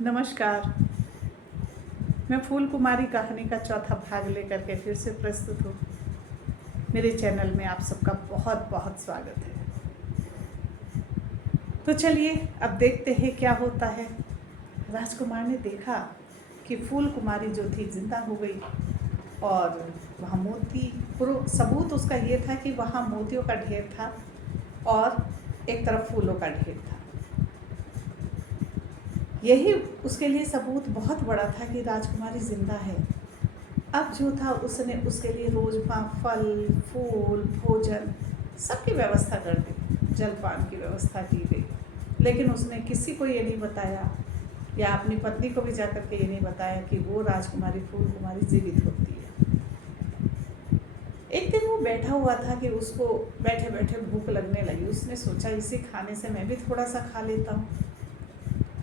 नमस्कार। मैं फूल कुमारी कहानी का चौथा भाग लेकर के फिर से प्रस्तुत हूँ। मेरे चैनल में आप सबका बहुत बहुत स्वागत है। तो चलिए अब देखते हैं क्या होता है। राजकुमार ने देखा कि फूल कुमारी जो थी जिंदा हो गई और वहाँ मोती सबूत उसका ये था कि वहाँ मोतियों का ढेर था और एक तरफ फूलों का ढेर था। यही उसके लिए सबूत बहुत बड़ा था कि राजकुमारी जिंदा है। अब जो था उसने उसके लिए रोज वहाँ फल फूल भोजन सबकी व्यवस्था कर दी, जलपान की व्यवस्था की गई। लेकिन उसने किसी को ये नहीं बताया या अपनी पत्नी को भी जाकर के ये नहीं बताया कि वो राजकुमारी फूल कुमारी जीवित होती है। एक दिन वो बैठा हुआ था कि उसको बैठे बैठे भूख लगने लगी। उसने सोचा इसी खाने से मैं भी थोड़ा सा खा लेता हूँ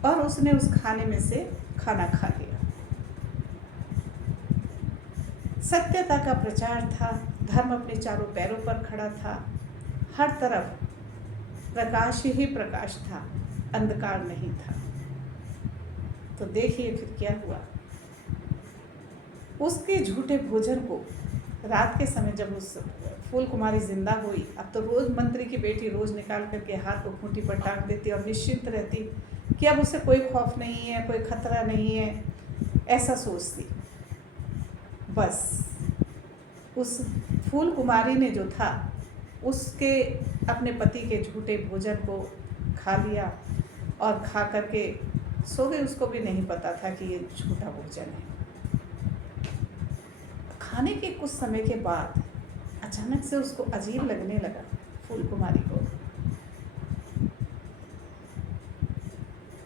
और उसने उस खाने में से खाना खा लिया। सत्यता का प्रचार था, धर्म अपने चारों पैरों पर खड़ा था, हर तरफ प्रकाश ही प्रकाश था, अंधकार नहीं था। तो देखिए फिर क्या हुआ। उसके झूठे भोजन को रात के समय जब उस फूल कुमारी जिंदा हुई, अब तो रोज मंत्री की बेटी रोज निकाल करके हाथ को खूंटी पर टांग देती और निश्चिंत रहती कि अब उसे कोई खौफ नहीं है, कोई खतरा नहीं है, ऐसा सोचती। बस उस फूल कुमारी ने जो था उसके अपने पति के झूठे भोजन को खा लिया और खा करके सो गई। उसको भी नहीं पता था कि ये झूठा भोजन है। खाने के कुछ समय के बाद अचानक से उसको अजीब लगने लगा फूल कुमारी को।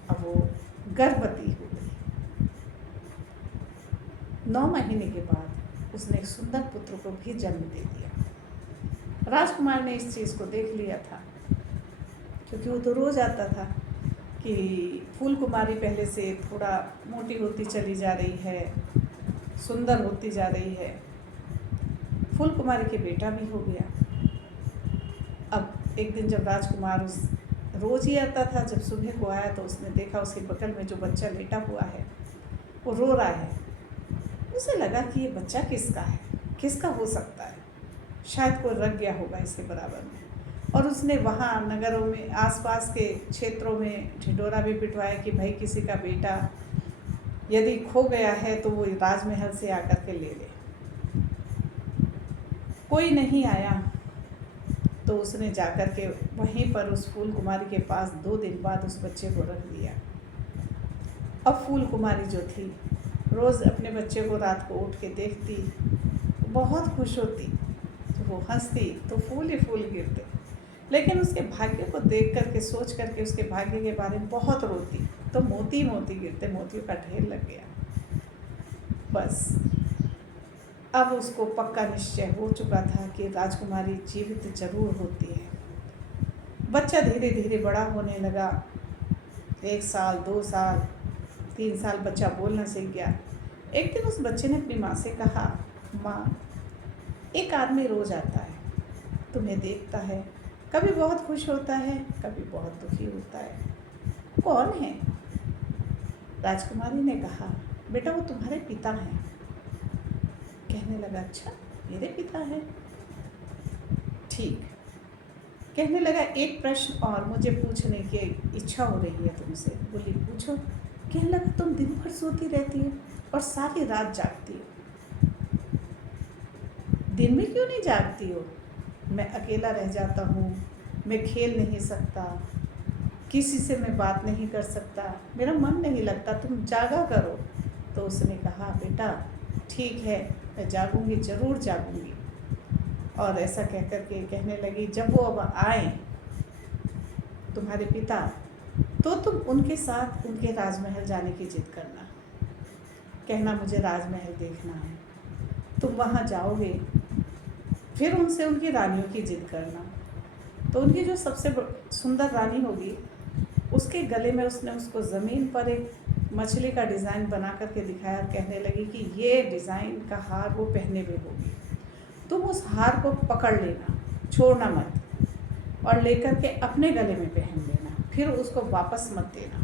अब वो गर्भवती हो गई। 9 महीने के बाद उसने एक सुंदर पुत्र को भी जन्म दे दिया। राजकुमार ने इस चीज़ को देख लिया था क्योंकि वो तो रोज आता था कि फूल कुमारी पहले से थोड़ा मोटी होती चली जा रही है, सुंदर होती जा रही है। फूल कुमारी के बेटा भी हो गया। अब एक दिन जब राजकुमार उस रोज ही आता था, जब सुबह को आया तो उसने देखा उसके बगल में जो बच्चा लेटा हुआ है वो रो रहा है। उसे लगा कि ये बच्चा किसका है, किसका हो सकता है, शायद कोई रख गया होगा इसके बराबर में। और उसने वहाँ नगरों में आसपास के क्षेत्रों में ढिंढोरा भी पिटवाया कि भाई किसी का बेटा यदि खो गया है तो वो राजमहल से आकर के ले ले। कोई नहीं आया तो उसने जाकर के वहीं पर उस फूल कुमारी के पास 2 दिन बाद उस बच्चे को रख दिया। अब फूल कुमारी जो थी रोज़ अपने बच्चे को रात को उठ के देखती, बहुत खुश होती, तो वो हंसती तो फूल ही फूल गिरते। लेकिन उसके भाग्य को देख करके सोच करके उसके भाग्य के बारे में बहुत रोती, तो मोती मोती गिरते, मोतियों का ढेर लग गया। बस अब उसको पक्का निश्चय हो चुका था कि राजकुमारी जीवित जरूर होती है। बच्चा धीरे धीरे बड़ा होने लगा। 1 साल 2 साल 3 साल बच्चा बोलना सीख गया। एक दिन उस बच्चे ने अपनी माँ से कहा, माँ, एक आदमी रोज आता है, तुम्हें देखता है, कभी बहुत खुश होता है, कभी बहुत दुखी होता है, कौन है? राजकुमारी ने कहा, बेटा वो तुम्हारे पिता हैं। कहने लगा, अच्छा मेरे पिता हैं, ठीक। कहने लगा, एक प्रश्न और मुझे पूछने की इच्छा हो रही है तुमसे। बोली, पूछो। कहने लगा, तुम दिन भर सोती रहती हो और सारी रात जागती हो, दिन में क्यों नहीं जागती हो? मैं अकेला रह जाता हूँ, मैं खेल नहीं सकता, किसी से मैं बात नहीं कर सकता, मेरा मन नहीं लगता, तुम जागा करो। तो उसने कहा, बेटा ठीक है, मैं जागूंगी, ज़रूर जागूंगी। और ऐसा कह कर के कहने लगी, जब वो अब आए तुम्हारे पिता, तो तुम उनके साथ उनके राजमहल जाने की जिद करना, कहना मुझे राजमहल देखना है। तुम वहाँ जाओगे, फिर उनसे उनकी रानियों की जिद करना। तो उनकी जो सबसे सुंदर रानी होगी उसके गले में उसने उसको ज़मीन पर एक मछली का डिज़ाइन बना करके दिखाया। कहने लगी कि ये डिज़ाइन का हार वो पहने हुए होगी, तुम उस हार को पकड़ लेना, छोड़ना मत, और लेकर के अपने गले में पहन लेना, फिर उसको वापस मत देना।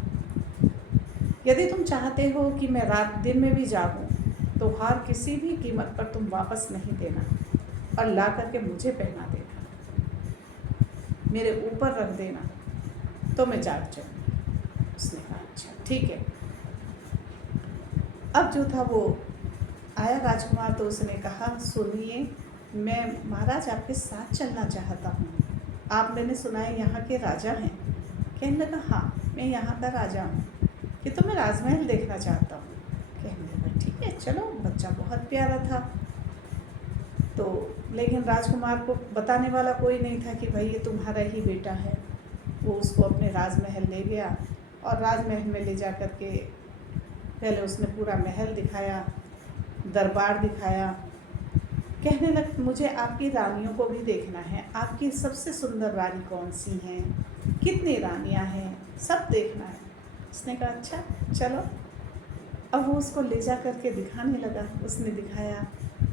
यदि तुम चाहते हो कि मैं रात दिन में भी जागूं तो हार किसी भी कीमत पर तुम वापस नहीं देना और ला करके मुझे पहना देना, मेरे ऊपर रख देना, तो मैं जाग जाऊंगी। उसने कहा अच्छा ठीक है। अब जो था वो आया राजकुमार, तो उसने कहा सुनिए, मैं महाराज आपके साथ चलना चाहता हूँ। आप, मैंने सुना है यहाँ के राजा हैं। कहने लगा हाँ, मैं यहाँ का राजा हूँ कि तो मैं राजमहल देखना चाहता हूँ। कहने लगा ठीक है चलो। बच्चा बहुत प्यारा था, तो लेकिन राजकुमार को बताने वाला कोई नहीं था कि भाई ये तुम्हारा ही बेटा है। वो उसको अपने राजमहल ले गया और राजमहल में ले जा कर के पहले उसने पूरा महल दिखाया, दरबार दिखाया। कहने लग मुझे आपकी रानियों को भी देखना है, आपकी सबसे सुंदर रानी कौन सी हैं, कितनी रानियां हैं, सब देखना है। उसने कहा अच्छा चलो। अब वो उसको ले जा करके दिखाने लगा। उसने दिखाया,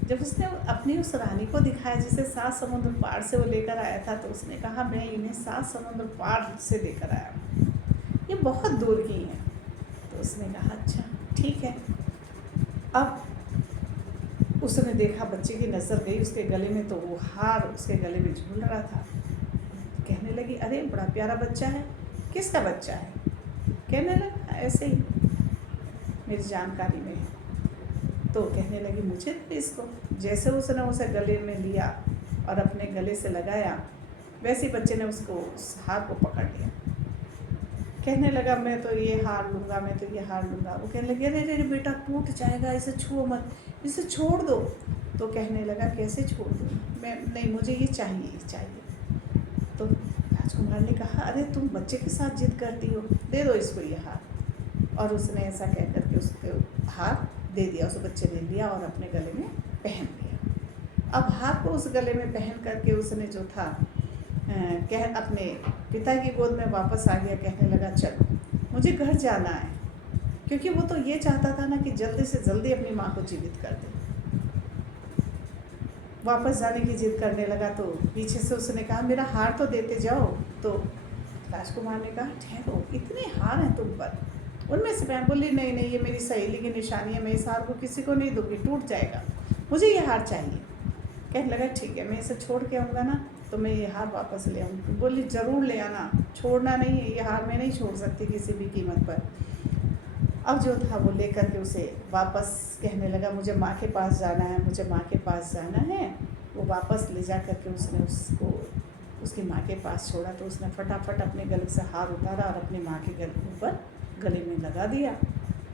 जब उसने अपनी उस रानी को दिखाया जिसे 7 समुद्र पार से वो लेकर आया था, तो उसने कहा मैं इन्हें 7 समुद्र पार से लेकर आया हूँ, ये बहुत दूर की हैं। तो उसने कहा अच्छा ठीक है। अब उसने देखा, बच्चे की नज़र गई उसके गले में, तो वो हार उसके गले में झूल रहा था। कहने लगी अरे बड़ा प्यारा बच्चा है, किसका बच्चा है? कहने लगा ऐसे ही मेरी जानकारी में है। तो कहने लगी मुझे दे इसको। जैसे उसने उसे गले में लिया और अपने गले से लगाया, वैसे ही बच्चे ने उसको उस हार को पकड़ लिया। कहने लगा मैं तो ये हार लूँगा, मैं तो ये हार लूँगा। वो कहने लगे अरे अरे बेटा टूट जाएगा, इसे छुओ मत, इसे छोड़ दो। तो कहने लगा कैसे छोड़ दूँ मैं, नहीं मुझे ये चाहिए, ये चाहिए। तो राजकुमार ने कहा अरे तुम बच्चे के साथ जिद करती हो, दे दो इसको ये हार। और उसने ऐसा कह करके उसको हार दे दिया। उस बच्चे ने लिया और अपने गले में पहन लिया। अब हार को उस गले में पहन करके उसने जो था कह अपने पिता की गोद में वापस आ गया। कहने लगा चलो मुझे घर जाना है, क्योंकि वो तो ये चाहता था ना कि जल्दी से जल्दी अपनी माँ को जीवित कर दे। वापस जाने की जिद करने लगा, तो पीछे से उसने कहा मेरा हार तो देते जाओ। तो राजकुमार ने कहा ठहरो, इतने हार हैं तुम पर। उनमें से मैं बोली नहीं नहीं, ये मेरी सहेली की निशानी है, मैं इस हार को किसी को नहीं दूँगी, टूट जाएगा, मुझे ये हार चाहिए। कहने लगा ठीक है, मैं इसे छोड़ के आऊँगा ना तो मैं ये हार वापस ले आऊँगी। बोली ज़रूर ले आना, छोड़ना नहीं है, ये हार मैं नहीं छोड़ सकती किसी भी कीमत पर। अब जो था वो लेकर के उसे वापस, कहने लगा मुझे माँ के पास जाना है, मुझे माँ के पास जाना है। वो वापस ले जा करके उसने उसको उसकी माँ के पास छोड़ा। तो उसने फटाफट अपने गले से हार उतारा और अपनी माँ के गले ऊपर गले में लगा दिया।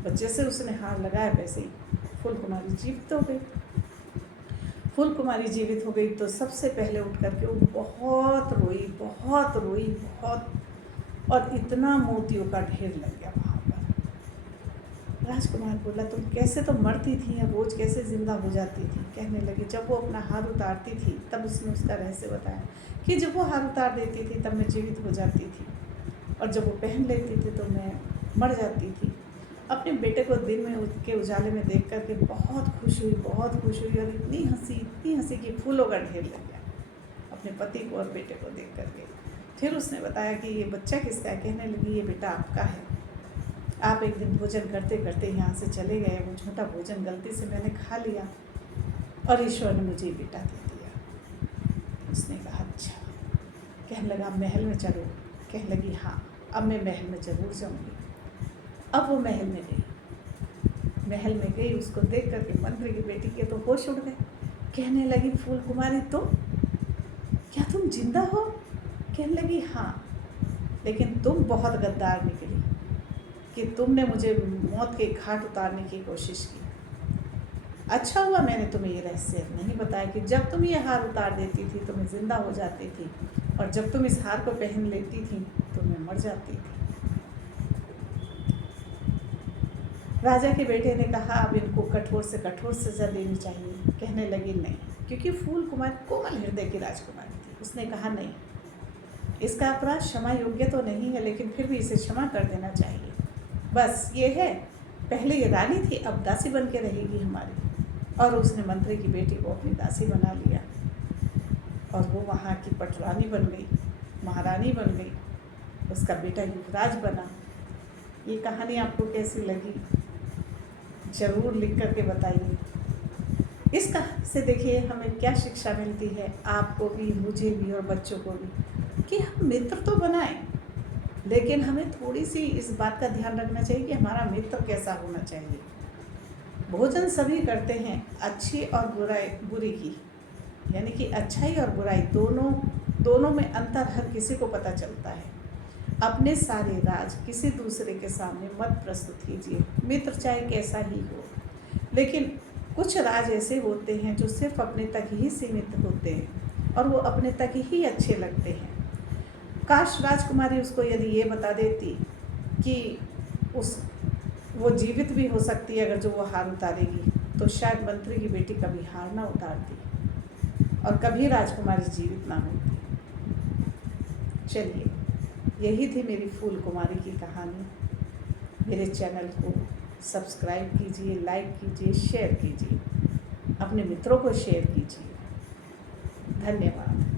बच्चे से उसने हार लगाया, वैसे ही फूल कुमारी जीवित हो गई। फूल कुमारी जीवित हो गई तो सबसे पहले उठ करके वो बहुत रोई, बहुत रोई, बहुत, और इतना मोतियों का ढेर लग गया वहाँ पर। राजकुमार बोला तुम कैसे तो मरती थी या रोज़ कैसे ज़िंदा हो जाती थी? कहने लगी जब वो अपना हार उतारती थी तब उसने उसका रहस्य बताया कि जब वो हार उतार देती थी तब मैं जीवित हो जाती थी, और जब वो पहन लेती थी तो मैं मर जाती थी। अपने बेटे को दिन में के उजाले में देख करके बहुत खुश हुई, बहुत खुश हुई, और इतनी हंसी कि फूलों का ढेर लग गया अपने पति को और बेटे को देख करके। फिर उसने बताया कि ये बच्चा किसका है? कहने लगी ये बेटा आपका है, आप एक दिन भोजन करते करते यहाँ से चले गए, वो छोटा भोजन गलती से मैंने खा लिया और ईश्वर ने मुझे ये बेटा दे दिया। उसने कहा अच्छा। कहने लगा महल में चलो? कहने लगी हाँ, अब मैं महल में ज़रूर जाऊँगी। अब वो महल में गई, उसको देख करके मंत्री की बेटी के तो होश उड़ गए। कहने लगी फूल कुमारी तुम, क्या तुम जिंदा हो? कहने लगी हाँ, लेकिन तुम बहुत गद्दार निकली कि तुमने मुझे मौत के घाट उतारने की कोशिश की। अच्छा हुआ मैंने तुम्हें ये रहस्य नहीं बताया कि जब तुम ये हार उतार देती थी तो मैं ज़िंदा हो जाती थी, और जब तुम इस हार को पहन लेती थी तो मैं मर जाती थी। राजा के बेटे ने कहा अब इनको कठोर से कठोर सजा देनी चाहिए। कहने लगी नहीं, क्योंकि फूल कुमारी कोमल हृदय की राजकुमारी थी। उसने कहा नहीं, इसका अपराध क्षमा योग्य तो नहीं है, लेकिन फिर भी इसे क्षमा कर देना चाहिए। बस ये है, पहले ये रानी थी, अब दासी बन के रहेगी हमारी। और उसने मंत्री की बेटी को अपनी दासी बना लिया, और वो वहाँ की पटरानी बन गई, महारानी बन गई। उसका बेटा युवराज बना, ये कहानी आपको कैसी लगी ज़रूर लिख करके बताइए। इस कहानी से देखिए हमें क्या शिक्षा मिलती है, आपको भी, मुझे भी और बच्चों को भी, कि हम मित्र तो बनाएं, लेकिन हमें थोड़ी सी इस बात का ध्यान रखना चाहिए कि हमारा मित्र कैसा होना चाहिए। भोजन सभी करते हैं अच्छी और बुरी की, यानी कि अच्छाई और बुराई दोनों में अंतर हर किसी को पता चलता है। अपने सारे राज किसी दूसरे के सामने मत प्रस्तुत कीजिए, मित्र चाहे कैसा ही हो। लेकिन कुछ राज ऐसे होते हैं जो सिर्फ अपने तक ही सीमित होते हैं और वो अपने तक ही अच्छे लगते हैं। काश राजकुमारी उसको यदि ये बता देती कि वो जीवित भी हो सकती है, अगर जो वो हार उतारेगी, तो शायद मंत्री की बेटी कभी हार ना उतारती और कभी राजकुमारी जीवित ना होती। चलिए, यही थी मेरी फूल कुमारी की कहानी। मेरे चैनल को सब्सक्राइब कीजिए, लाइक कीजिए, शेयर कीजिए, अपने मित्रों को शेयर कीजिए। धन्यवाद।